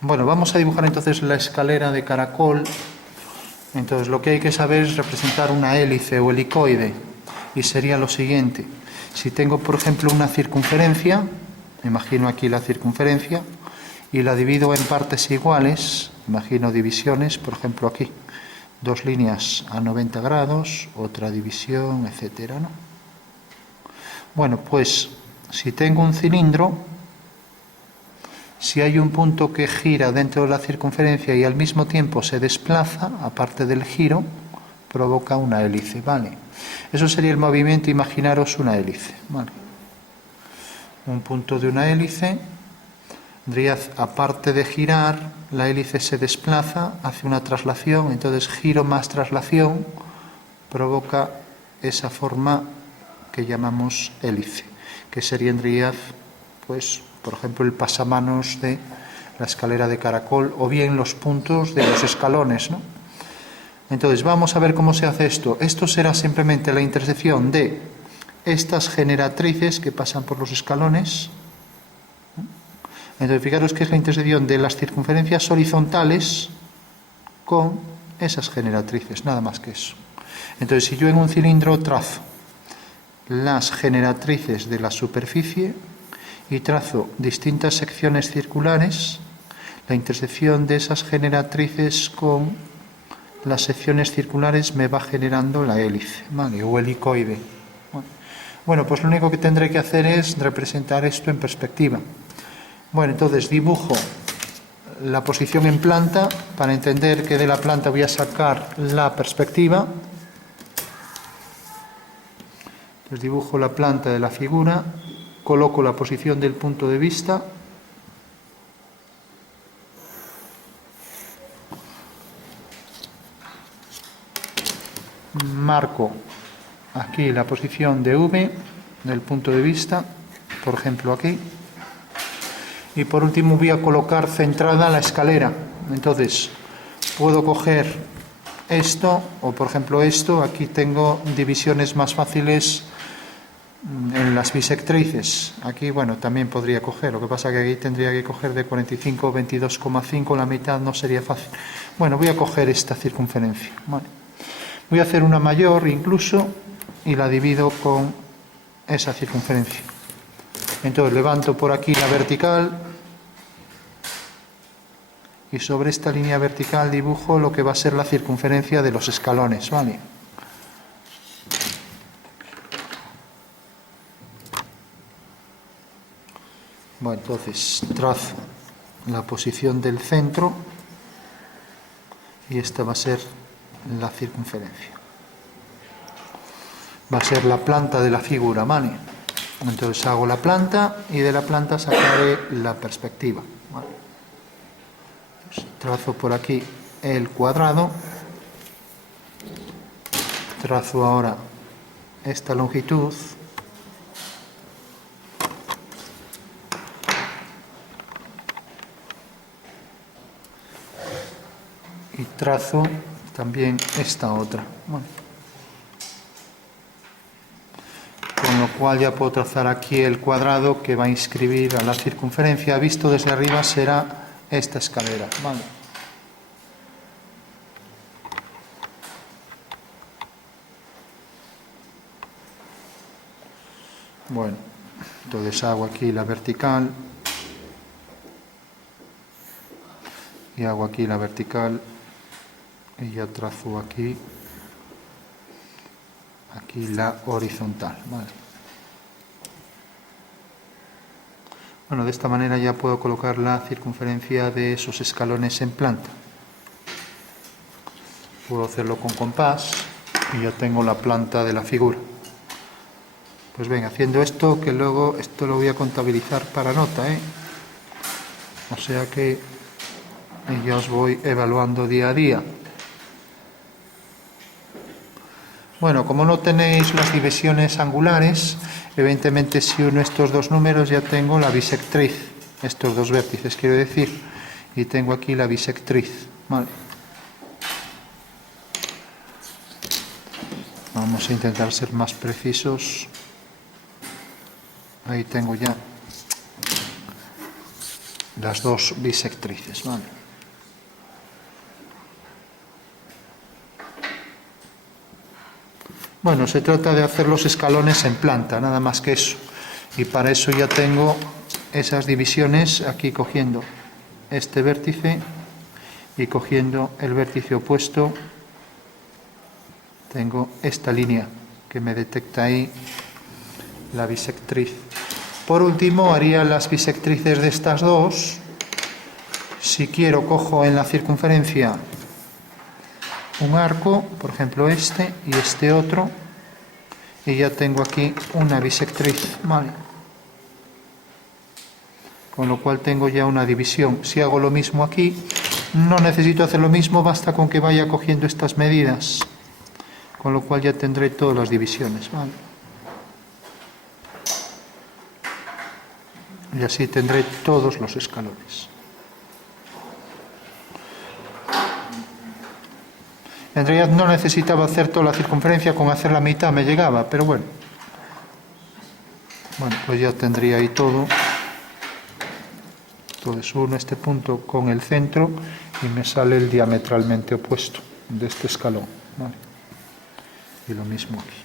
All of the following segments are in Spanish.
Bueno, vamos a dibujar entonces la escalera de caracol. Entonces lo que hay que saber es representar una hélice o helicoide. Y sería lo siguiente. Si tengo, por ejemplo, una circunferencia, imagino aquí la circunferencia, y la divido en partes iguales, imagino divisiones, por ejemplo aquí, dos líneas a 90 grados, otra división, etcétera, ¿no? Bueno, pues si tengo un cilindro, si hay un punto que gira dentro de la circunferencia y al mismo tiempo se desplaza, aparte del giro, provoca una hélice, ¿vale? Eso sería el movimiento, imaginaros una hélice, ¿vale? Un punto de una hélice, aparte de girar, la hélice se desplaza, hace una traslación, entonces giro más traslación provoca esa forma que llamamos hélice, que sería en realidad, pues, por ejemplo, el pasamanos de la escalera de caracol o bien los puntos de los escalones, ¿no? Entonces, vamos a ver cómo se hace esto. Esto será simplemente la intersección de estas generatrices que pasan por los escalones. Entonces, fijaros que es la intersección de las circunferencias horizontales con esas generatrices, nada más que eso. Entonces, si yo en un cilindro trazo las generatrices de la superficie y trazo distintas secciones circulares, la intersección de esas generatrices con las secciones circulares me va generando la hélice, ¿vale? O helicoide. Bueno, pues lo único que tendré que hacer es representar esto en perspectiva. Bueno, entonces dibujo la posición en planta. Para entender que de la planta voy a sacar la perspectiva. Entonces dibujo la planta de la figura, coloco la posición del punto de vista. Marco aquí la posición de V del punto de vista, por ejemplo aquí. Y por último voy a colocar centrada la escalera. Entonces puedo coger esto o por ejemplo esto. Aquí tengo divisiones más fáciles en las bisectrices. Aquí, bueno, también podría coger. Lo que pasa que aquí tendría que coger de 45 a 22,5. La mitad no sería fácil. Bueno, voy a coger esta circunferencia. Vale. Voy a hacer una mayor incluso y la divido con esa circunferencia. Entonces levanto por aquí la vertical y sobre esta línea vertical dibujo lo que va a ser la circunferencia de los escalones, ¿vale? Bueno, entonces trazo la posición del centro y esta va a ser la circunferencia. Va a ser la planta de la figura, ¿vale? Entonces hago la planta y de la planta sacaré la perspectiva, ¿vale? Entonces, trazo por aquí el cuadrado, trazo ahora esta longitud, y trazo también esta otra, ¿vale? Con lo cual ya puedo trazar aquí el cuadrado que va a inscribir a la circunferencia. Visto desde arriba será esta escalera, ¿vale? Bueno, entonces hago aquí la vertical y hago aquí la vertical y ya trazo aquí la horizontal, ¿vale? Bueno, de esta manera ya puedo colocar la circunferencia de esos escalones en planta. Puedo hacerlo con compás y ya tengo la planta de la figura. Pues ven, haciendo esto, que luego esto lo voy a contabilizar para nota, ¿eh? O sea que ya os voy evaluando día a día. Bueno, como no tenéis las divisiones angulares, evidentemente si uno estos dos números ya tengo la bisectriz, estos dos vértices quiero decir, y tengo aquí la bisectriz, ¿vale? Vamos a intentar ser más precisos. Ahí tengo ya las dos bisectrices, ¿vale? Bueno, se trata de hacer los escalones en planta, nada más que eso. Y para eso ya tengo esas divisiones aquí cogiendo este vértice y cogiendo el vértice opuesto. Tengo esta línea que me detecta ahí la bisectriz. Por último, haría las bisectrices de estas dos. Si quiero, cojo en la circunferencia un arco, por ejemplo este y este otro, y ya tengo aquí una bisectriz, ¿vale? Con lo cual tengo ya una división. Si hago lo mismo aquí, no necesito hacer lo mismo, basta con que vaya cogiendo estas medidas, con lo cual ya tendré todas las divisiones, ¿vale? Y así tendré todos los escalones. En realidad no necesitaba hacer toda la circunferencia, con hacer la mitad me llegaba, pero bueno. Bueno, pues ya tendría ahí todo. Entonces uno este punto con el centro y me sale el diametralmente opuesto de este escalón, ¿vale? Y lo mismo aquí.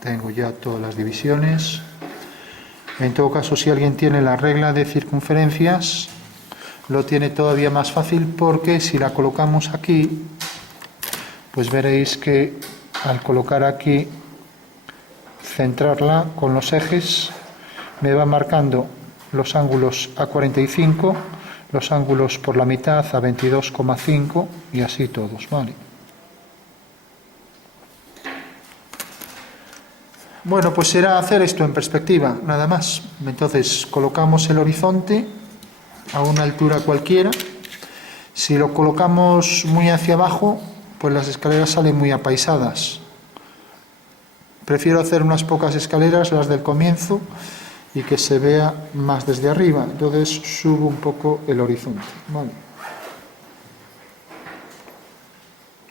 Tengo ya todas las divisiones. En todo caso, si alguien tiene la regla de circunferencias, lo tiene todavía más fácil, porque si la colocamos aquí, pues veréis que al colocar aquí, centrarla con los ejes, me va marcando los ángulos a 45, los ángulos por la mitad a 22,5 y así todos, ¿vale? Bueno, pues será hacer esto en perspectiva, nada más. Entonces colocamos el horizonte a una altura cualquiera. Si lo colocamos muy hacia abajo, pues las escaleras salen muy apaisadas. Prefiero hacer unas pocas escaleras, las del comienzo, y que se vea más desde arriba. Entonces subo un poco el horizonte, ¿vale?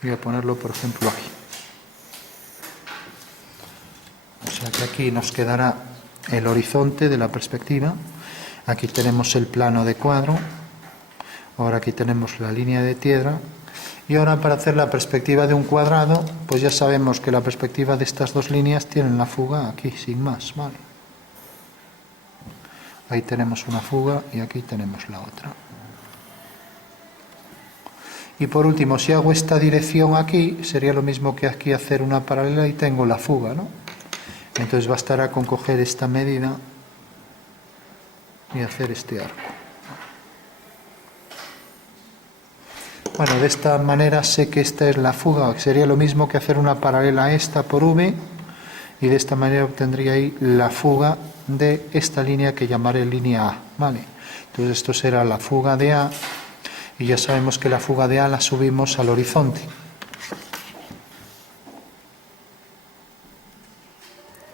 Voy a ponerlo, por ejemplo, aquí. O sea que aquí nos quedará el horizonte de la perspectiva. Aquí tenemos el plano de cuadro. Ahora aquí tenemos la línea de tierra. Y ahora, para hacer la perspectiva de un cuadrado, pues ya sabemos que la perspectiva de estas dos líneas tienen la fuga aquí, sin más, ¿vale? Ahí tenemos una fuga y aquí tenemos la otra. Y por último, si hago esta dirección aquí, sería lo mismo que aquí hacer una paralela y tengo la fuga, ¿no? Entonces bastará con coger esta medida y hacer este arco. Bueno, de esta manera sé que esta es la fuga, que sería lo mismo que hacer una paralela a esta por V, y de esta manera obtendría ahí la fuga de esta línea que llamaré línea A, ¿vale? Entonces esto será la fuga de A, y ya sabemos que la fuga de A la subimos al horizonte.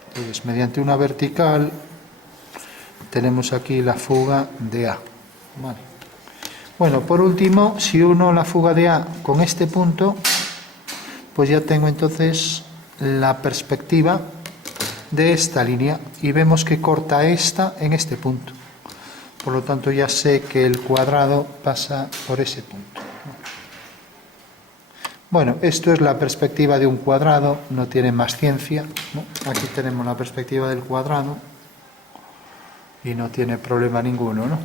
Entonces, mediante una vertical tenemos aquí la fuga de A, ¿vale? Bueno, por último, si uno la fuga de A con este punto, pues ya tengo entonces la perspectiva de esta línea y vemos que corta esta en este punto. Por lo tanto, ya sé que el cuadrado pasa por ese punto. Bueno, esto es la perspectiva de un cuadrado, no tiene más ciencia, ¿no? Aquí tenemos la perspectiva del cuadrado y no tiene problema ninguno, ¿no?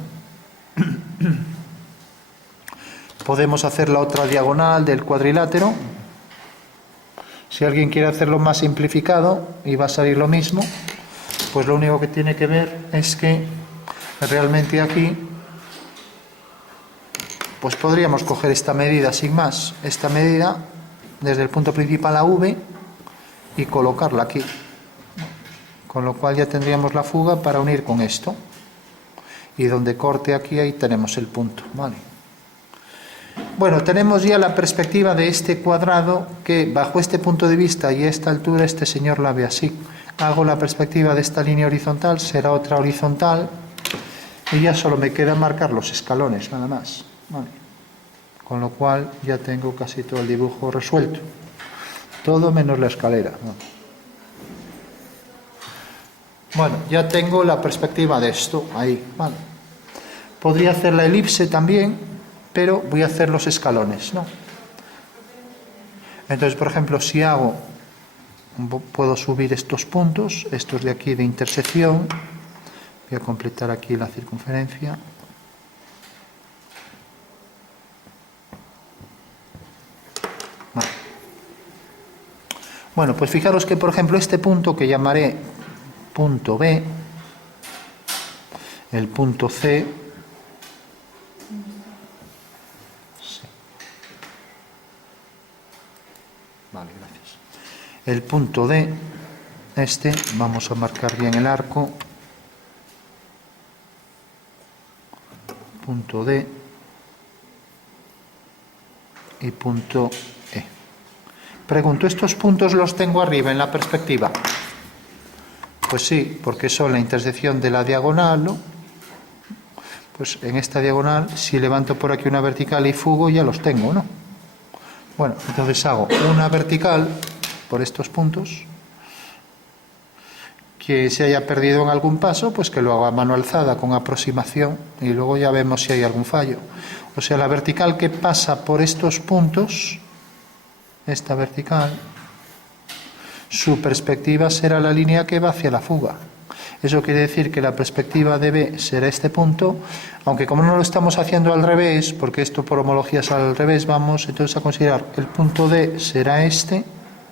Podemos hacer la otra diagonal del cuadrilátero. Si alguien quiere hacerlo más simplificado y va a salir lo mismo, pues lo único que tiene que ver es que realmente aquí pues podríamos coger esta medida sin más, esta medida desde el punto principal a V y colocarla aquí, con lo cual ya tendríamos la fuga para unir con esto, y donde corte aquí, ahí tenemos el punto, ¿vale? Bueno, tenemos ya la perspectiva de este cuadrado, que bajo este punto de vista y a esta altura este señor la ve así. Hago la perspectiva de esta línea horizontal, será otra horizontal, y ya solo me queda marcar los escalones, nada más, ¿vale? Con lo cual ya tengo casi todo el dibujo resuelto, todo menos la escalera, ¿no? Bueno, ya tengo la perspectiva de esto ahí, ¿vale? Podría hacer la elipse también, pero voy a hacer los escalones, ¿no? Entonces, por ejemplo, si hago, puedo subir estos puntos, estos de aquí de intersección, voy a completar aquí la circunferencia. Vale. Bueno, pues fijaros que, por ejemplo, este punto que llamaré punto B, el punto C, vale, gracias. El punto D, este, vamos a marcar bien el arco, punto D y punto E. Pregunto, ¿estos puntos los tengo arriba en la perspectiva? Pues sí, porque son la intersección de la diagonal, ¿no? Pues en esta diagonal, si levanto por aquí una vertical y fugo, ya los tengo, ¿no? Bueno, entonces hago una vertical por estos puntos, que se haya perdido en algún paso, pues que lo haga a mano alzada con aproximación y luego ya vemos si hay algún fallo. O sea, la vertical que pasa por estos puntos, esta vertical, su perspectiva será la línea que va hacia la fuga. Eso quiere decir que la perspectiva de B será este punto, aunque como no lo estamos haciendo al revés, porque esto por homología es al revés, vamos entonces a considerar el punto D será este,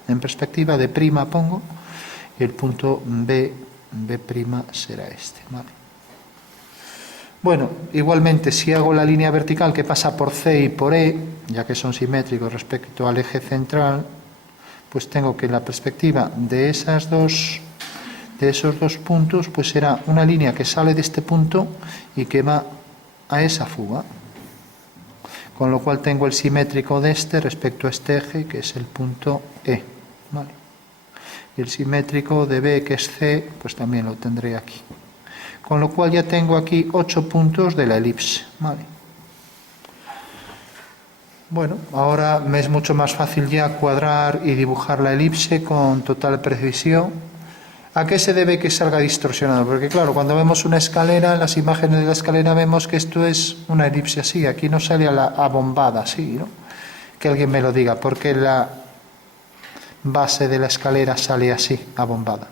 en perspectiva de prima pongo, y el punto B será este, ¿vale? Bueno, igualmente si hago la línea vertical que pasa por C y por E, ya que son simétricos respecto al eje central, pues tengo que la perspectiva de esos dos puntos, pues será una línea que sale de este punto y que va a esa fuga. Con lo cual tengo el simétrico de este respecto a este eje, que es el punto E, ¿vale? Y el simétrico de B, que es C, pues también lo tendré aquí. Con lo cual ya tengo aquí 8 puntos de la elipse, ¿vale? Bueno, ahora me es mucho más fácil ya cuadrar y dibujar la elipse con total precisión. ¿A qué se debe que salga distorsionado? Porque claro, cuando vemos una escalera, en las imágenes de la escalera vemos que esto es una elipse así, aquí no sale abombada así, ¿no? Que alguien me lo diga, ¿por qué la base de la escalera sale así, abombada?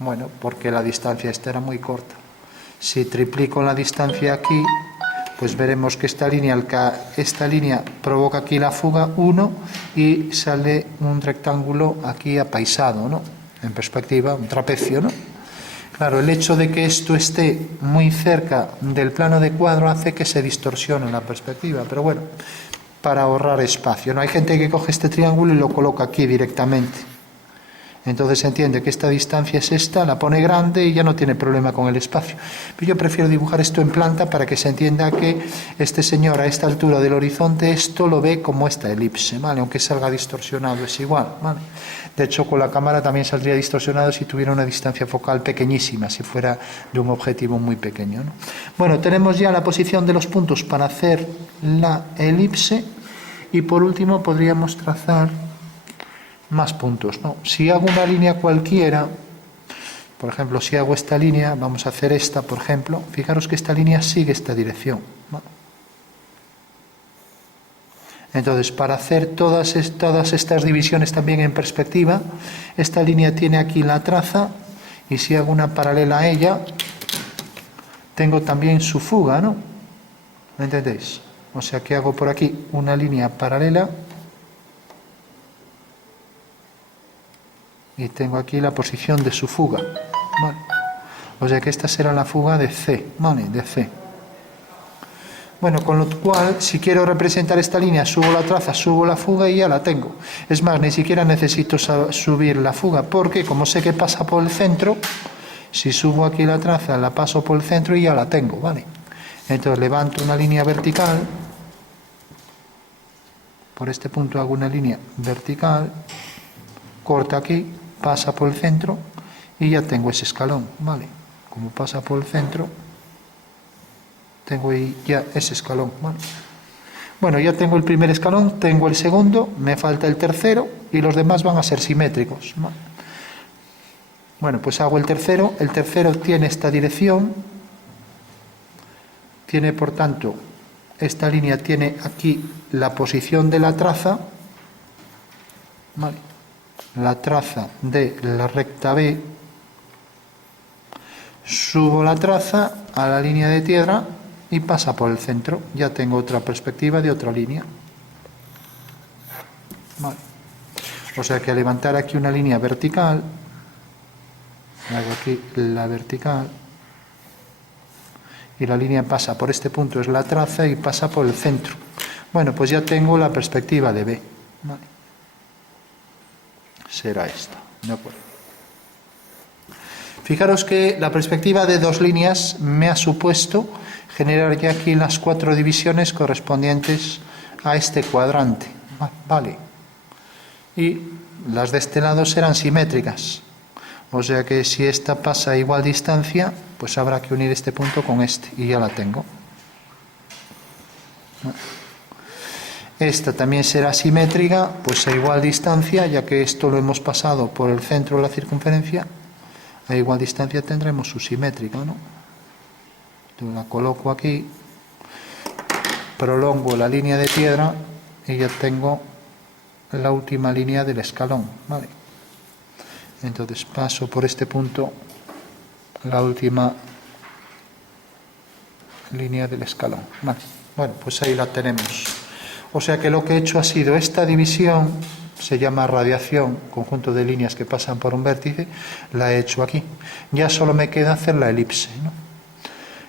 Bueno, porque la distancia esta era muy corta. Si triplico la distancia aquí, pues veremos que esta línea provoca aquí la fuga 1 y sale un rectángulo aquí apaisado, ¿no? En perspectiva, un trapecio, ¿no? Claro, el hecho de que esto esté muy cerca del plano de cuadro hace que se distorsione la perspectiva, pero bueno, para ahorrar espacio, ¿no? Hay gente que coge este triángulo y lo coloca aquí directamente. Entonces se entiende que esta distancia es esta, la pone grande y ya no tiene problema con el espacio. Pero yo prefiero dibujar esto en planta para que se entienda que este señor a esta altura del horizonte esto lo ve como esta elipse, ¿vale? Aunque salga distorsionado es igual, ¿vale? De hecho, con la cámara también saldría distorsionado si tuviera una distancia focal pequeñísima, si fuera de un objetivo muy pequeño, ¿no? Bueno, tenemos ya la posición de los puntos para hacer la elipse y por último podríamos trazar más puntos, ¿no? Si hago una línea cualquiera, por ejemplo, si hago esta línea, vamos a hacer esta, por ejemplo, fijaros que esta línea sigue esta dirección, ¿no? Entonces, para hacer todas estas divisiones también en perspectiva, esta línea tiene aquí la traza, y si hago una paralela a ella, tengo también su fuga, ¿no? ¿Me entendéis? O sea que hago por aquí una línea paralela, y tengo aquí la posición de su fuga, ¿vale? O sea que esta será la fuga de C, ¿vale? De C. Bueno, con lo cual, si quiero representar esta línea, subo la traza, subo la fuga y ya la tengo. Es más, ni siquiera necesito subir la fuga, porque como sé que pasa por el centro, si subo aquí la traza, la paso por el centro y ya la tengo, ¿vale? Entonces levanto una línea vertical, por este punto hago una línea vertical, corta aquí, pasa por el centro y ya tengo ese escalón, ¿vale? Como pasa por el centro, tengo ahí ya ese escalón, ¿vale? Bueno, ya tengo el primer escalón, tengo el segundo, me falta el tercero y los demás van a ser simétricos, ¿vale? Bueno, pues hago el tercero tiene esta dirección, tiene por tanto, esta línea tiene aquí la posición de la traza, ¿vale? La traza de la recta B, subo la traza a la línea de tierra y pasa por el centro, ya tengo otra perspectiva de otra línea, ¿vale? O sea que al levantar aquí una línea vertical, hago aquí la vertical, y la línea pasa por este punto, es la traza, y pasa por el centro. Bueno, pues ya tengo la perspectiva de B. Vale. Será esta, ¿de acuerdo? Fijaros que la perspectiva de dos líneas me ha supuesto generar ya aquí las 4 divisiones correspondientes a este cuadrante. Vale. Y las de este lado serán simétricas. O sea que si esta pasa a igual distancia, pues habrá que unir este punto con este, y ya la tengo. Esta también será simétrica, pues a igual distancia, ya que esto lo hemos pasado por el centro de la circunferencia, a igual distancia tendremos su simétrica, ¿no? Entonces la coloco aquí, prolongo la línea de piedra y ya tengo la última línea del escalón, ¿vale? Entonces paso por este punto la última línea del escalón, ¿vale? Bueno, pues ahí la tenemos. O sea que lo que he hecho ha sido esta división, se llama radiación, conjunto de líneas que pasan por un vértice, la he hecho aquí. Ya solo me queda hacer la elipse, ¿no?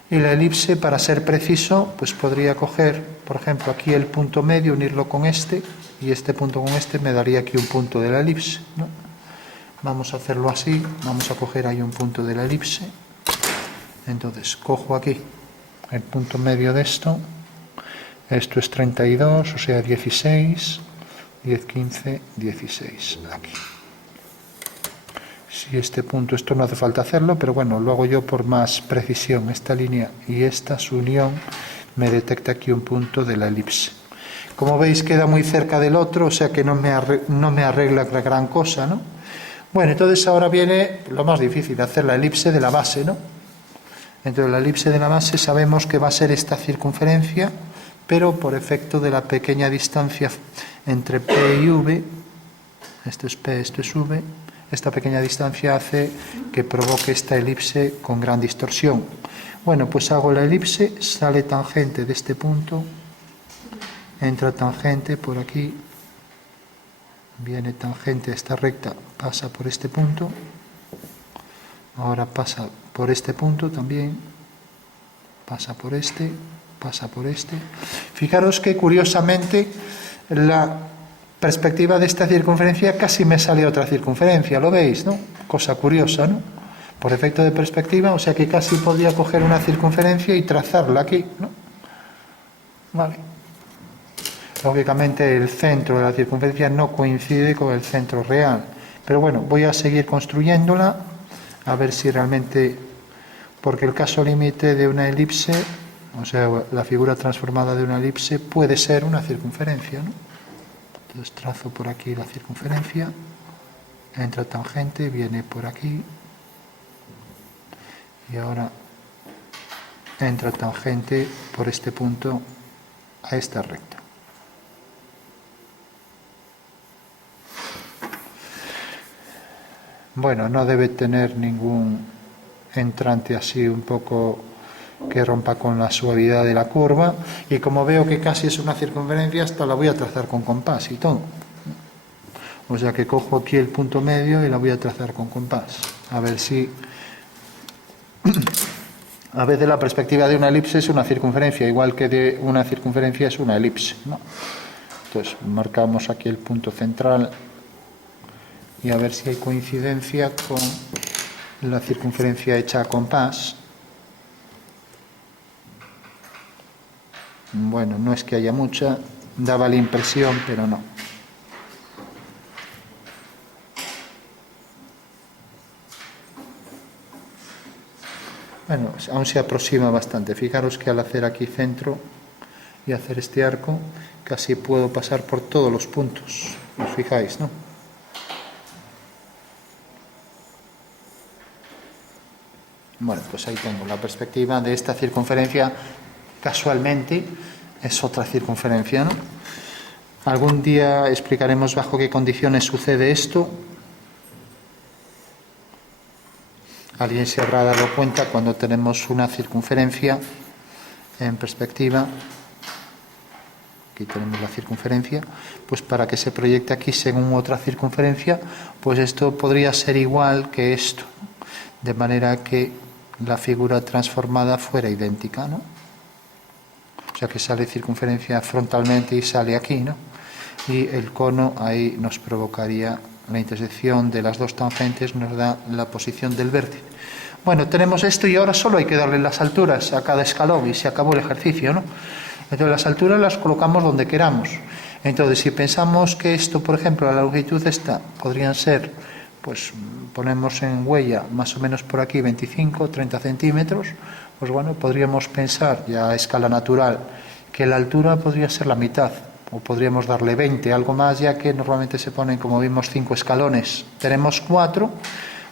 Y la elipse, para ser preciso, pues podría coger, por ejemplo, aquí el punto medio, unirlo con este, y este punto con este me daría aquí un punto de la elipse, ¿no? Vamos a hacerlo así, vamos a coger ahí un punto de la elipse. Entonces cojo aquí el punto medio de esto es 32, o sea 16, 10, 15, 16, aquí. Si este punto, esto no hace falta hacerlo, pero bueno, lo hago yo por más precisión. Esta línea y esta, su unión, me detecta aquí un punto de la elipse. Como veis, queda muy cerca del otro, o sea que no me arregla la gran cosa, ¿no? Bueno, entonces ahora viene lo más difícil, hacer la elipse de la base, ¿no? Entonces la elipse de la base sabemos que va a ser esta circunferencia, pero por efecto de la pequeña distancia entre P y V, esto es P, esto es V, esta pequeña distancia hace que provoque esta elipse con gran distorsión. Bueno, pues hago la elipse, sale tangente de este punto, entra tangente por aquí, viene tangente a esta recta, pasa por este punto, ahora pasa por este punto también, pasa por este, pasa por este. Fijaros que curiosamente la perspectiva de esta circunferencia casi me sale otra circunferencia, ¿lo veis, no? Cosa curiosa, ¿no? Por efecto de perspectiva, o sea que casi podría coger una circunferencia y trazarla aquí, ¿no? Vale. Lógicamente el centro de la circunferencia no coincide con el centro real, pero bueno, voy a seguir construyéndola a ver si realmente, porque el caso límite de una elipse, o sea, la figura transformada de una elipse puede ser una circunferencia, ¿no? Entonces trazo por aquí la circunferencia, entra tangente, viene por aquí, y ahora entra tangente por este punto a esta recta. Bueno, no debe tener ningún entrante así un poco que rompa con la suavidad de la curva, y como veo que casi es una circunferencia, hasta la voy a trazar con compás y todo. O sea que cojo aquí el punto medio y la voy a trazar con compás. A ver si... A veces la perspectiva de una elipse es una circunferencia, igual que de una circunferencia es una elipse, ¿no? Entonces marcamos aquí el punto central y a ver si hay coincidencia con la circunferencia hecha a compás. Bueno, no es que haya mucha, daba la impresión, pero no. Bueno, aún se aproxima bastante. Fijaros que al hacer aquí centro y hacer este arco, casi puedo pasar por todos los puntos. ¿Os fijáis, no? Bueno, pues ahí tengo la perspectiva de esta circunferencia. Casualmente es otra circunferencia, ¿no? Algún día explicaremos bajo qué condiciones sucede esto. Alguien se habrá dado cuenta cuando tenemos una circunferencia en perspectiva. Aquí tenemos la circunferencia, pues para que se proyecte aquí según otra circunferencia, pues esto podría ser igual que esto, de manera que la figura transformada fuera idéntica, ¿no? O sea que sale circunferencia frontalmente y sale aquí, ¿no? Y el cono ahí nos provocaría la intersección de las dos tangentes, nos da la posición del vértice. Bueno, tenemos esto y ahora solo hay que darle las alturas a cada escalón y se acabó el ejercicio, ¿no? Entonces las alturas las colocamos donde queramos. Entonces si pensamos que esto, por ejemplo, la longitud esta podrían ser, pues ponemos en huella más o menos por aquí 25 o 30 centímetros, pues bueno, podríamos pensar ya a escala natural que la altura podría ser la mitad, o podríamos darle 20, algo más, ya que normalmente se ponen, como vimos, 5 escalones. Tenemos 4.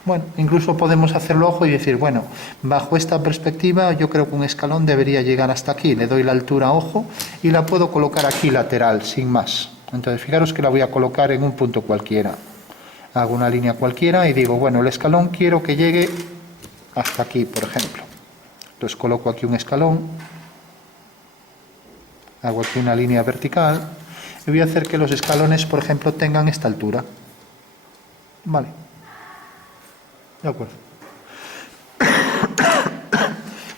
Bueno, incluso podemos hacerlo ojo y decir, bueno, bajo esta perspectiva yo creo que un escalón debería llegar hasta aquí. Le doy la altura ojo y la puedo colocar aquí lateral, sin más. Entonces, fijaros que la voy a colocar en un punto cualquiera. Hago una línea cualquiera y digo, bueno, el escalón quiero que llegue hasta aquí, por ejemplo. Entonces coloco aquí un escalón, hago aquí una línea vertical y voy a hacer que los escalones, por ejemplo, tengan esta altura. Vale. De acuerdo.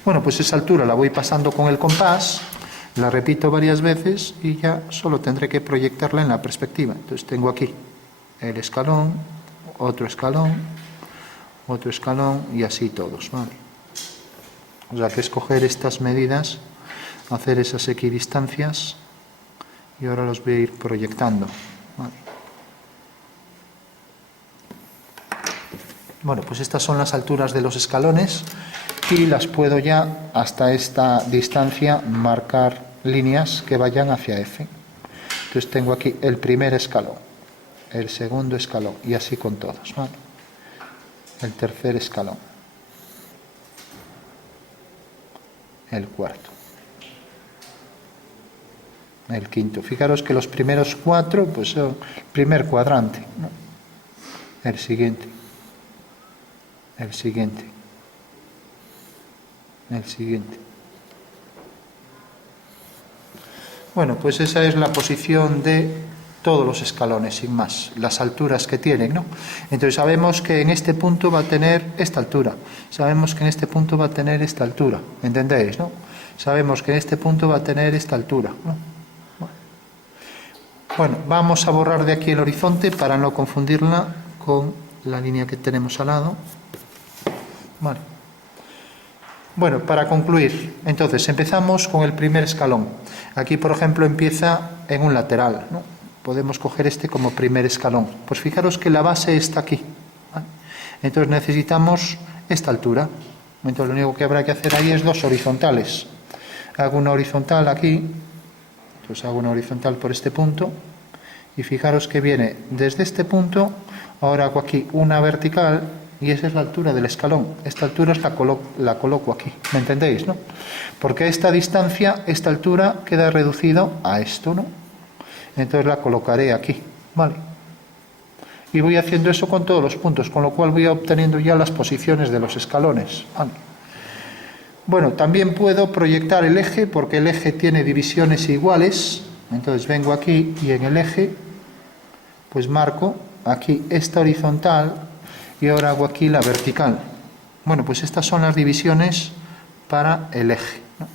Bueno, pues esa altura la voy pasando con el compás, la repito varias veces y ya solo tendré que proyectarla en la perspectiva. Entonces tengo aquí el escalón, otro escalón y así todos, ¿vale? O sea que escoger estas medidas, hacer esas equidistancias y ahora los voy a ir proyectando, ¿vale? Bueno, pues estas son las alturas de los escalones y las puedo ya hasta esta distancia marcar líneas que vayan hacia F. Entonces tengo aquí el primer escalón, el segundo escalón y así con todos, ¿vale? El tercer escalón, el cuarto, el quinto. Fijaros que los primeros 4 pues son el primer cuadrante, ¿no? El siguiente, el siguiente, el siguiente. Bueno, pues esa es la posición de todos los escalones, sin más, las alturas que tienen, ¿no? Entonces sabemos que en este punto va a tener esta altura, sabemos que en este punto va a tener esta altura, ¿entendéis, no? Sabemos que en este punto va a tener esta altura, ¿no? Bueno, vamos a borrar de aquí el horizonte para no confundirla con la línea que tenemos al lado. Vale. Bueno, para concluir, entonces empezamos con el primer escalón. Aquí, por ejemplo, empieza en un lateral, ¿no? Podemos coger este como primer escalón. Pues fijaros que la base está aquí, ¿vale? Entonces necesitamos esta altura. Entonces lo único que habrá que hacer ahí es 2 horizontales. Hago una horizontal aquí, entonces hago una horizontal por este punto y fijaros que viene desde este punto, ahora hago aquí una vertical y esa es la altura del escalón. Esta altura la coloco aquí, ¿me entendéis, no? Porque a esta distancia, esta altura queda reducido a esto, ¿no? Entonces la colocaré aquí, ¿vale? Y voy haciendo eso con todos los puntos, con lo cual voy obteniendo ya las posiciones de los escalones, ¿vale? Bueno, también puedo proyectar el eje, porque el eje tiene divisiones iguales. Entonces vengo aquí y en el eje, pues marco aquí esta horizontal y ahora hago aquí la vertical. Bueno, pues estas son las divisiones para el eje, ¿no?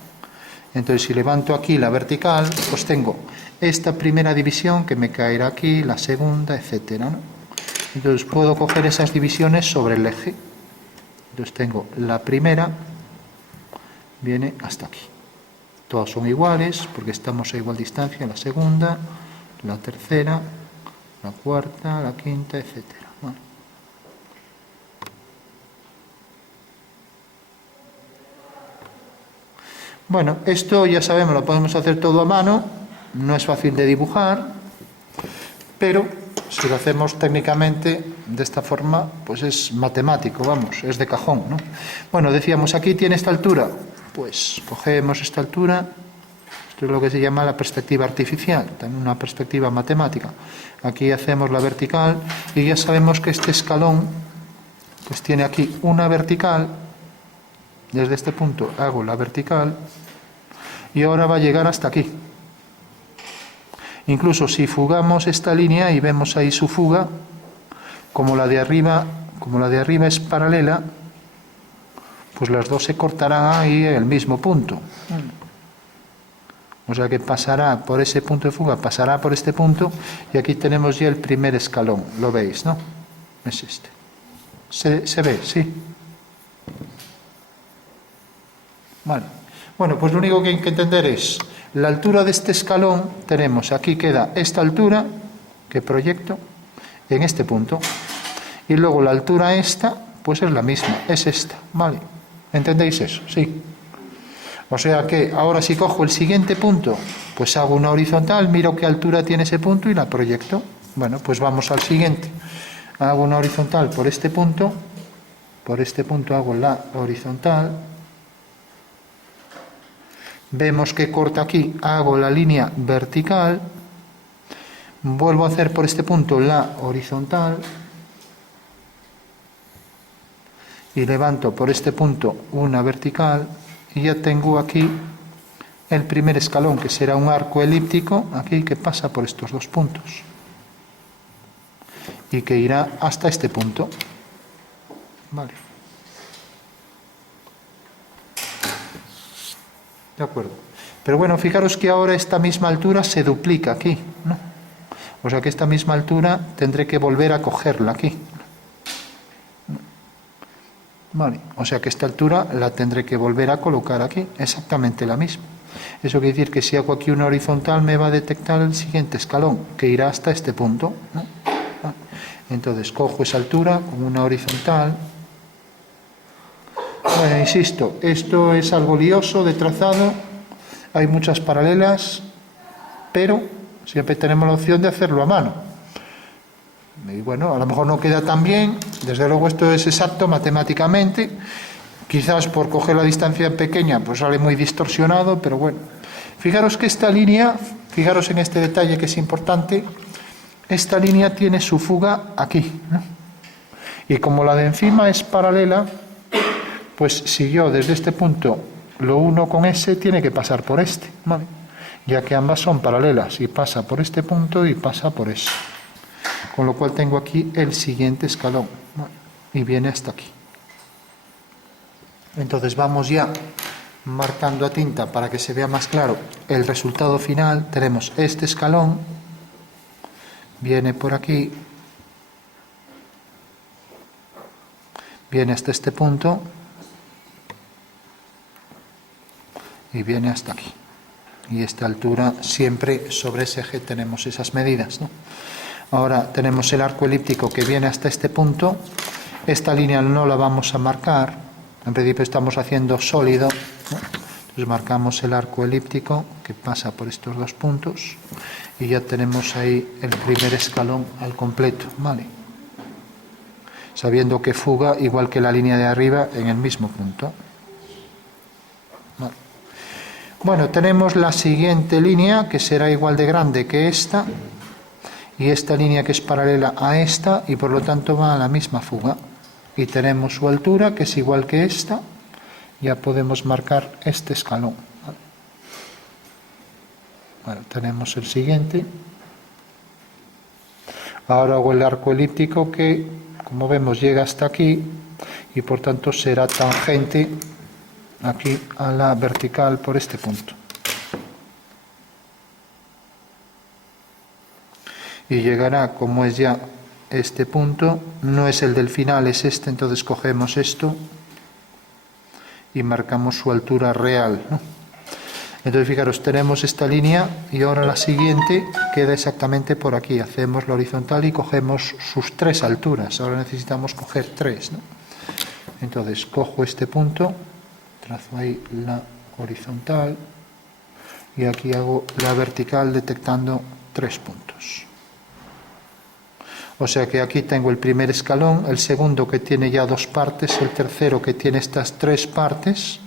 Entonces si levanto aquí la vertical, pues tengo esta primera división que me caerá aquí, la segunda, etcétera, ¿no? Entonces puedo coger esas divisiones sobre el eje. Entonces tengo la primera, viene hasta aquí. Todas son iguales porque estamos a igual distancia, la segunda, la tercera, la cuarta, la quinta, etcétera, ¿vale? Bueno, esto ya sabemos, lo podemos hacer todo a mano, no es fácil de dibujar, pero si lo hacemos técnicamente De esta forma, pues es matemático, vamos, es de cajón, ¿no? Bueno, decíamos, aquí tiene esta altura, pues cogemos esta altura, esto es lo que se llama la perspectiva artificial, también una perspectiva matemática. Aquí hacemos la vertical y ya sabemos que este escalón, pues tiene aquí una vertical, desde este punto hago la vertical y ahora va a llegar hasta aquí. Incluso si fugamos esta línea y vemos ahí su fuga, como la de arriba es paralela, pues las dos se cortarán ahí en el mismo punto. O sea que pasará por ese punto de fuga, pasará por este punto, y aquí tenemos ya el primer escalón, lo veis, ¿no? Es este. ¿Se ve? Sí. Vale. Bueno, pues lo único que hay que entender es la altura de este escalón. Tenemos, aquí queda esta altura que proyecto en este punto, y luego la altura esta, pues es la misma, es esta, ¿vale? ¿Entendéis eso? Sí. O sea que ahora si cojo el siguiente punto, pues hago una horizontal, miro qué altura tiene ese punto y la proyecto. Bueno, pues vamos al siguiente. Hago una horizontal por este punto hago la horizontal. Vemos que corta aquí, hago la línea vertical, vuelvo a hacer por este punto la horizontal y levanto por este punto una vertical y ya tengo aquí el primer escalón, que será un arco elíptico aquí que pasa por estos dos puntos y que irá hasta este punto. Vale. De acuerdo. Pero bueno, fijaros que ahora esta misma altura se duplica aquí, ¿no? O sea que esta misma altura tendré que volver a cogerla aquí. Vale. O sea que esta altura la tendré que volver a colocar aquí, exactamente la misma. Eso quiere decir que si hago aquí una horizontal me va a detectar el siguiente escalón, que irá hasta este punto, ¿no? Vale. Entonces cojo esa altura con una horizontal. Bueno, insisto, esto es algo lioso de trazado, hay muchas paralelas, pero siempre tenemos la opción de hacerlo a mano. Y bueno, a lo mejor no queda tan bien, desde luego esto es exacto matemáticamente, quizás por coger la distancia pequeña pues sale muy distorsionado, pero bueno. Fijaros que esta línea, fijaros en este detalle que es importante, esta línea tiene su fuga aquí, ¿no? Y como la de encima es paralela, pues si yo desde este punto lo uno con ese, tiene que pasar por este, ¿vale? Ya que ambas son paralelas y pasa por este punto y pasa por ese. Con lo cual tengo aquí el siguiente escalón, ¿vale? Y viene hasta aquí. Entonces vamos ya marcando a tinta para que se vea más claro el resultado final. Tenemos este escalón, viene por aquí, viene hasta este punto y viene hasta aquí. Y esta altura, siempre sobre ese eje tenemos esas medidas, ¿no? Ahora tenemos el arco elíptico que viene hasta este punto. Esta línea no la vamos a marcar, en principio estamos haciendo sólido, ¿no? Entonces marcamos el arco elíptico que pasa por estos dos puntos y ya tenemos ahí el primer escalón al completo, ¿vale? Sabiendo que fuga igual que la línea de arriba en el mismo punto. Vale. Bueno, tenemos la siguiente línea que será igual de grande que esta y esta línea que es paralela a esta y por lo tanto va a la misma fuga. Y tenemos su altura que es igual que esta, ya podemos marcar este escalón. ¿Vale? Bueno, tenemos el siguiente. Ahora hago el arco elíptico que, como vemos, llega hasta aquí y por tanto será tangente aquí a la vertical por este punto. Y llegará, como es ya este punto, no es el del final, es este, entonces cogemos esto y marcamos su altura real, ¿no? Entonces fijaros, tenemos esta línea y ahora la siguiente queda exactamente por aquí. Hacemos la horizontal y cogemos sus tres alturas. Ahora necesitamos coger tres, ¿no? Entonces cojo este punto, trazo ahí la horizontal y aquí hago la vertical detectando 3 puntos. O sea que aquí tengo el primer escalón, el segundo que tiene ya 2 partes, el tercero que tiene estas 3 partes.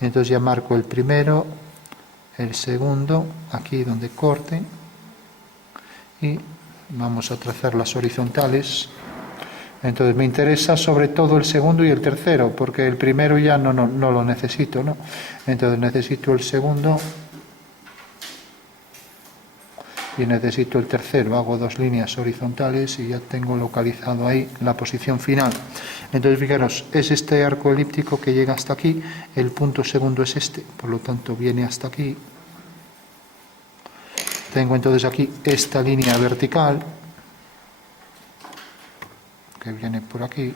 Entonces ya marco el primero, el segundo, aquí donde corte, y vamos a trazar las horizontales. Entonces me interesa sobre todo el segundo y el tercero, porque el primero ya no lo necesito, ¿no? Entonces necesito el segundo y necesito el tercero. Hago 2 líneas horizontales y ya tengo localizado ahí la posición final. Entonces fijaros, es este arco elíptico que llega hasta aquí, el punto segundo es este, por lo tanto viene hasta aquí. Tengo entonces aquí esta línea vertical que viene por aquí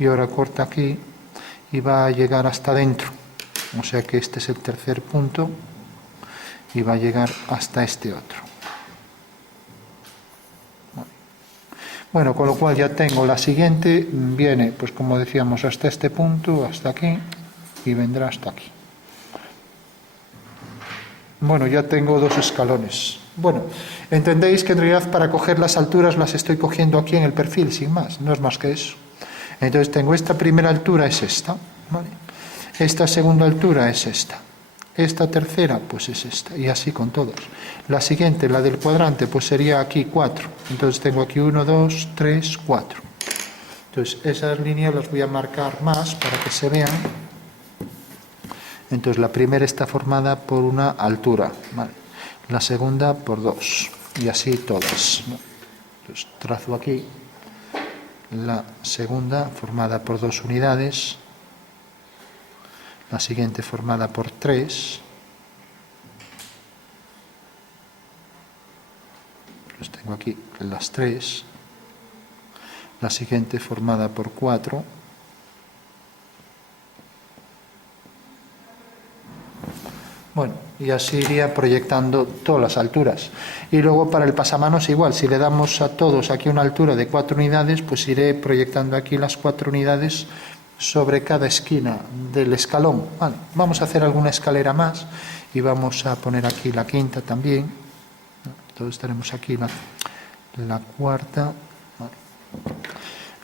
y ahora corta aquí y va a llegar hasta dentro. O sea que este es el tercer punto y va a llegar hasta este otro. Bueno, con lo cual ya tengo la siguiente, viene, pues como decíamos, hasta este punto, hasta aquí, y vendrá hasta aquí. Bueno, ya tengo 2 escalones. Bueno, entendéis que en realidad para coger las alturas las estoy cogiendo aquí en el perfil, sin más, no es más que eso. Entonces tengo esta primera altura es esta, ¿vale? Esta segunda altura es esta. Esta tercera, pues es esta, y así con todos. La siguiente, la del cuadrante, pues sería aquí 4. Entonces tengo aquí 1, 2, 3, 4. Entonces esas líneas las voy a marcar más para que se vean. Entonces la primera está formada por una altura, ¿vale? La segunda por 2, y así todas, ¿no? Entonces trazo aquí la segunda formada por 2 unidades. La siguiente formada por 3. Pues tengo aquí las 3. La siguiente formada por 4. Bueno, y así iría proyectando todas las alturas. Y luego para el pasamanos igual, si le damos a todos aquí una altura de 4 unidades, pues iré proyectando aquí las 4 unidades sobre cada esquina del escalón. Vale, vamos a hacer alguna escalera más y vamos a poner aquí la quinta también. Entonces tenemos aquí la cuarta. Vale.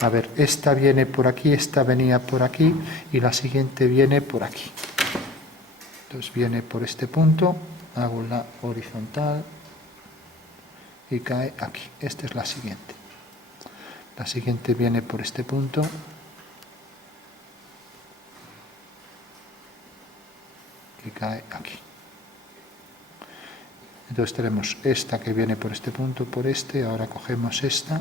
A ver, esta viene por aquí, esta venía por aquí y la siguiente viene por aquí. Entonces viene por este punto, hago la horizontal y cae aquí. Esta es la siguiente. La siguiente viene por este punto. Y cae aquí. Entonces tenemos esta que viene por este punto, por este, ahora cogemos esta.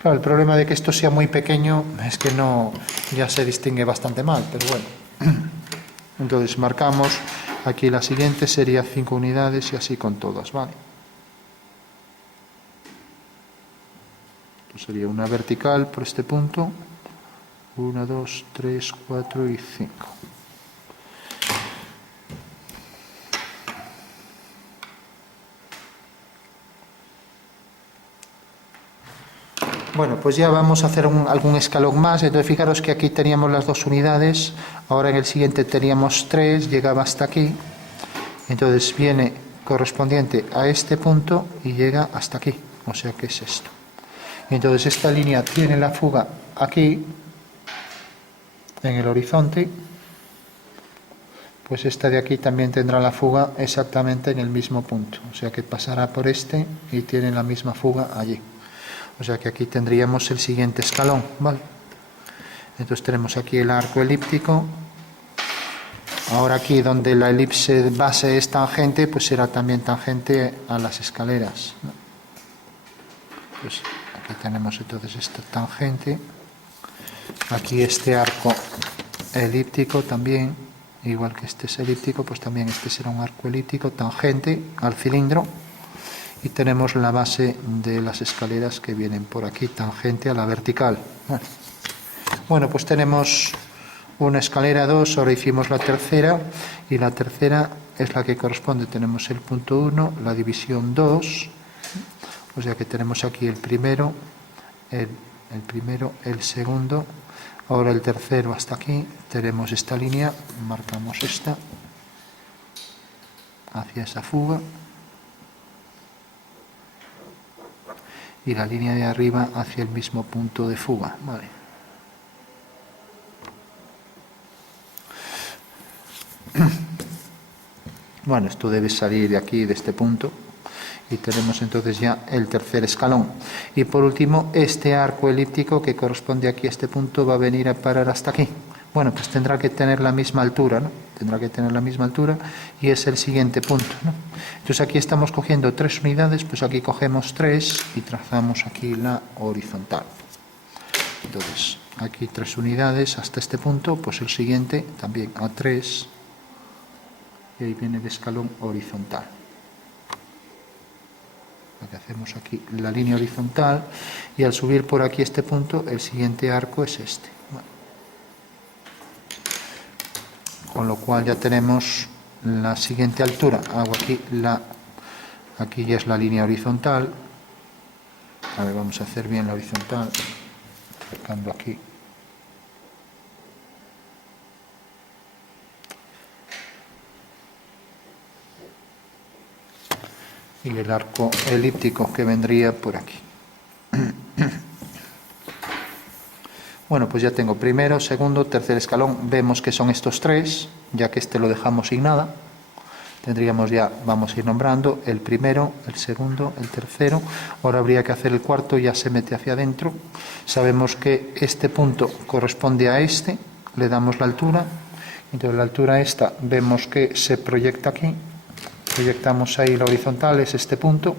Claro, el problema de que esto sea muy pequeño es que no, ya se distingue bastante mal, pero bueno. Entonces marcamos, aquí la siguiente sería 5 unidades y así con todas, ¿vale? Esto sería una vertical por este punto. 1, 2, 3, 4 y 5. Bueno, pues ya vamos a hacer algún escalón más. Entonces fijaros que aquí teníamos las 2 unidades, ahora en el siguiente teníamos 3, llegaba hasta aquí. Entonces viene correspondiente a este punto y llega hasta aquí, o sea que es esto. Y entonces esta línea tiene la fuga aquí, en el horizonte, pues esta de aquí también tendrá la fuga exactamente en el mismo punto, o sea que pasará por este y tiene la misma fuga allí. O sea que aquí tendríamos el siguiente escalón, ¿vale? Entonces tenemos aquí el arco elíptico. Ahora aquí donde la elipse base es tangente, pues será también tangente a las escaleras, ¿no? Pues aquí tenemos entonces esta tangente. Aquí este arco elíptico también, igual que este es elíptico, pues también este será un arco elíptico tangente al cilindro. Y tenemos la base de las escaleras que vienen por aquí, tangente a la vertical. Bueno, pues tenemos una escalera 2, ahora hicimos la tercera, y la tercera es la que corresponde. Tenemos el punto 1, la división 2, o sea que tenemos aquí el primero, el segundo, ahora el tercero hasta aquí, tenemos esta línea, marcamos esta, hacia esa fuga. y la línea de arriba hacia el mismo punto de fuga, ¿vale? Bueno, esto debe salir de aquí, de este punto, y tenemos entonces ya el tercer escalón. Y por último, este arco elíptico que corresponde aquí a este punto va a venir a parar hasta aquí. Bueno, pues tendrá que tener la misma altura, ¿no? Tendrá que tener la misma altura y es el siguiente punto, ¿no? Entonces aquí estamos cogiendo 3 unidades, pues aquí cogemos 3 y trazamos aquí la horizontal. Entonces, aquí 3 unidades hasta este punto, pues el siguiente también a 3 y ahí viene el escalón horizontal. Lo que hacemos aquí, la línea horizontal, y al subir por aquí este punto, el siguiente arco es este. Bueno. Con lo cual ya tenemos la siguiente altura. Hago aquí ya es la línea horizontal. A ver, vamos a hacer bien la horizontal, acercando aquí. Y el arco elíptico que vendría por aquí. Bueno, pues ya tengo primero, segundo, tercer escalón. Vemos que son estos 3, ya que este lo dejamos sin nada. Tendríamos ya, vamos a ir nombrando, el primero, el segundo, el tercero. Ahora habría que hacer el cuarto, ya se mete hacia adentro. Sabemos que este punto corresponde a este, le damos la altura. Entonces la altura esta vemos que se proyecta aquí. Proyectamos ahí la horizontal, es este punto.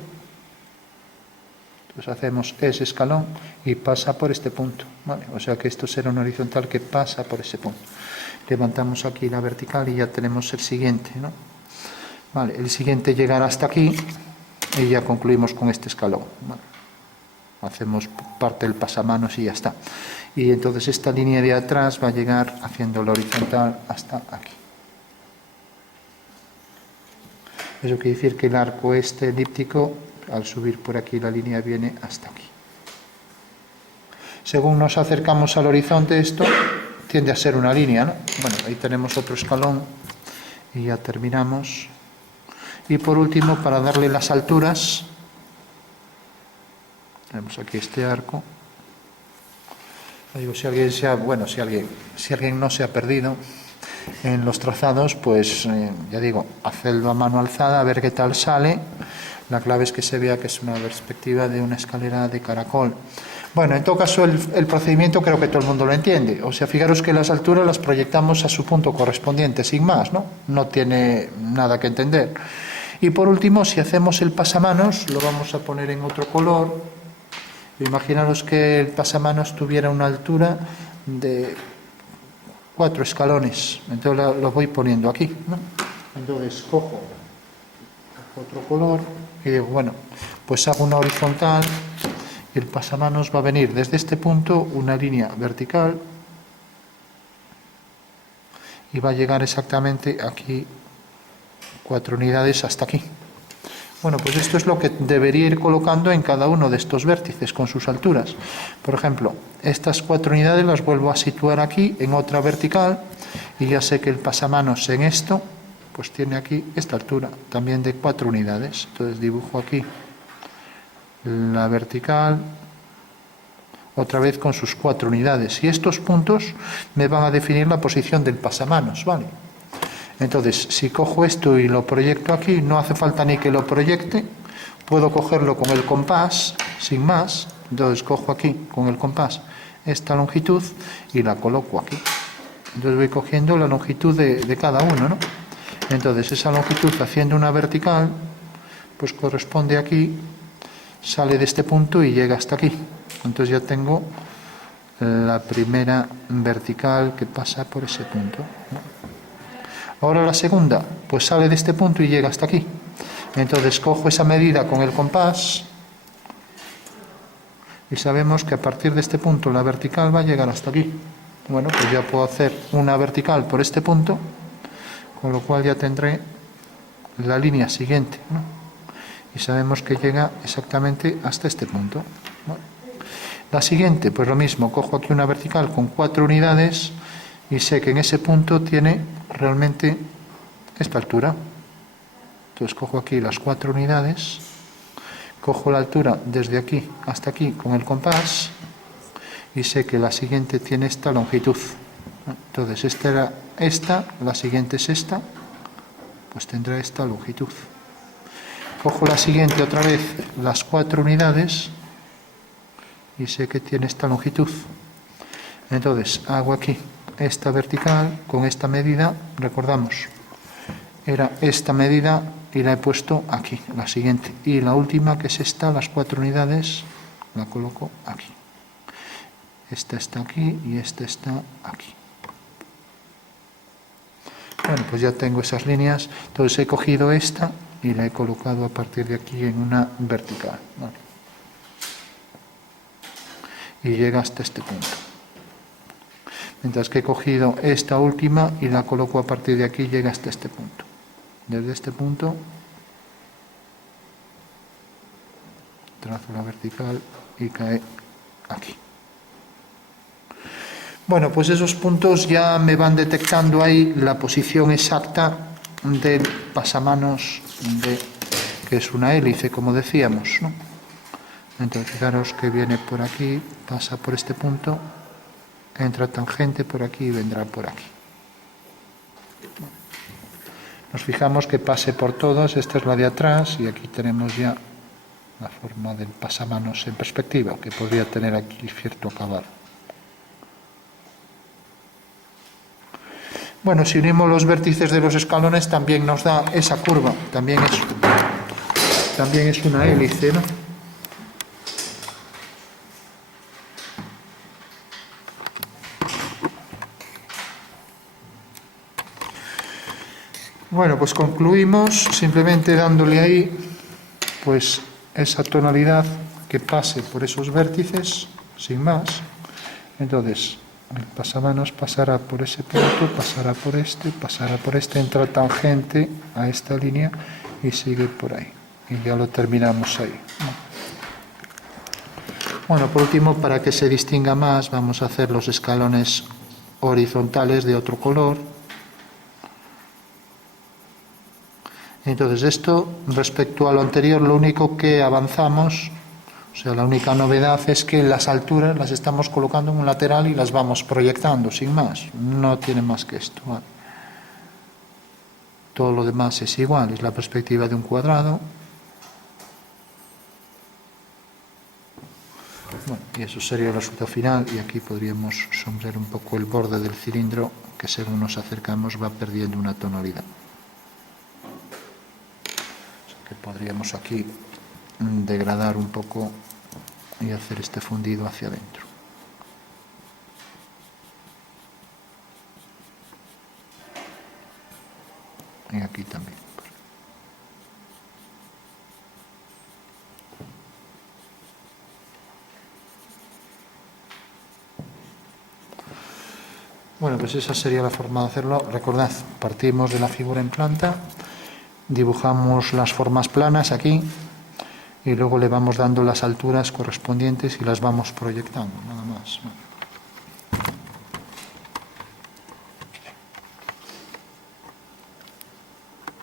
Entonces hacemos ese escalón y pasa por este punto, ¿vale? O sea que esto será una horizontal que pasa por ese punto. Levantamos aquí la vertical y ya tenemos el siguiente, ¿no? Vale, el siguiente llegará hasta aquí y ya concluimos con este escalón, ¿vale? Hacemos parte del pasamanos y ya está. Y entonces esta línea de atrás va a llegar haciendo la horizontal hasta aquí. Eso quiere decir que el arco este elíptico, al subir por aquí la línea, viene hasta aquí. Según nos acercamos al horizonte, esto tiende a ser una línea, ¿no? Bueno, ahí tenemos otro escalón y ya terminamos. Y por último, para darle las alturas, tenemos aquí este arco. Digo, si alguien no se ha perdido en los trazados, pues ya digo, hacedlo a mano alzada, a ver qué tal sale. La clave es que se vea que es una perspectiva de una escalera de caracol. Bueno, en todo caso el procedimiento creo que todo el mundo lo entiende. O sea, fijaros que las alturas las proyectamos a su punto correspondiente, sin más, ¿no? No tiene nada que entender. Y por último, si hacemos el pasamanos, lo vamos a poner en otro color. Imaginaros que el pasamanos tuviera una altura de 4 escalones. Entonces lo voy poniendo aquí, ¿no? Entonces cojo otro color y digo, bueno, pues hago una horizontal y el pasamanos va a venir desde este punto una línea vertical y va a llegar exactamente aquí 4 unidades hasta aquí. Bueno, pues esto es lo que debería ir colocando en cada uno de estos vértices con sus alturas. Por ejemplo, estas 4 unidades las vuelvo a situar aquí en otra vertical y ya sé que el pasamanos en esto pues tiene aquí esta altura también de 4 unidades. Entonces dibujo aquí la vertical otra vez con sus 4 unidades y estos puntos me van a definir la posición del pasamanos, ¿vale? Entonces, si cojo esto y lo proyecto aquí, no hace falta ni que lo proyecte, puedo cogerlo con el compás, sin más. Entonces cojo aquí con el compás esta longitud y la coloco aquí. Entonces voy cogiendo la longitud de cada uno, ¿no? Entonces esa longitud haciendo una vertical, pues corresponde aquí, sale de este punto y llega hasta aquí. Entonces ya tengo la primera vertical que pasa por ese punto, ¿no? Ahora la segunda, pues sale de este punto y llega hasta aquí. Entonces cojo esa medida con el compás y sabemos que a partir de este punto la vertical va a llegar hasta aquí. Bueno, pues ya puedo hacer una vertical por este punto, con lo cual ya tendré la línea siguiente, ¿no? Y sabemos que llega exactamente hasta este punto. Bueno, la siguiente, pues lo mismo, cojo aquí una vertical con 4 unidades y sé que en ese punto tiene realmente esta altura. Entonces cojo aquí las 4 unidades, Cojo la altura desde aquí hasta aquí con el compás y sé que la siguiente tiene esta longitud. Entonces esta era esta, la siguiente es esta, pues tendrá esta longitud. Cojo la siguiente otra vez, las 4 unidades, y sé que tiene esta longitud. Entonces hago aquí esta vertical con esta medida, recordamos, era esta medida y la he puesto aquí, la siguiente. Y la última, que es esta, las 4 unidades, la coloco aquí. Esta está aquí y esta está aquí. Bueno, pues ya tengo esas líneas. Entonces he cogido esta y la he colocado a partir de aquí en una vertical. ¿Vale? Y llega hasta este punto. Mientras que he cogido esta última y la coloco a partir de aquí, llega hasta este punto. Desde este punto trazo la vertical y cae aquí. Bueno, pues esos puntos ya me van detectando ahí la posición exacta del pasamanos, que es una hélice, como decíamos, ¿no? Entonces, fijaros que viene por aquí, pasa por este punto, entra tangente por aquí y vendrá por aquí. Nos fijamos que pase por todos, esta es la de atrás y aquí tenemos ya la forma del pasamanos en perspectiva, que podría tener aquí cierto acabado. Bueno, si unimos los vértices de los escalones también nos da esa curva, también es una hélice, ¿no? Bueno, pues concluimos simplemente dándole ahí pues esa tonalidad que pase por esos vértices, sin más. Entonces, el pasamanos pasará por ese punto, pasará por este, entra tangente a esta línea y sigue por ahí. Y ya lo terminamos ahí. Bueno, por último, para que se distinga más, vamos a hacer los escalones horizontales de otro color. Entonces esto, respecto a lo anterior, lo único que avanzamos, o sea, la única novedad es que las alturas las estamos colocando en un lateral y las vamos proyectando, sin más. No tiene más que esto, ¿vale? Todo lo demás es igual, es la perspectiva de un cuadrado. Bueno, y eso sería el resultado final, y aquí podríamos sombrear un poco el borde del cilindro, que según nos acercamos va perdiendo una tonalidad. Que podríamos aquí degradar un poco y hacer este fundido hacia adentro. Y aquí también. Bueno, pues esa sería la forma de hacerlo. Recordad, partimos de la figura en planta, dibujamos las formas planas aquí y luego le vamos dando las alturas correspondientes y las vamos proyectando, nada más.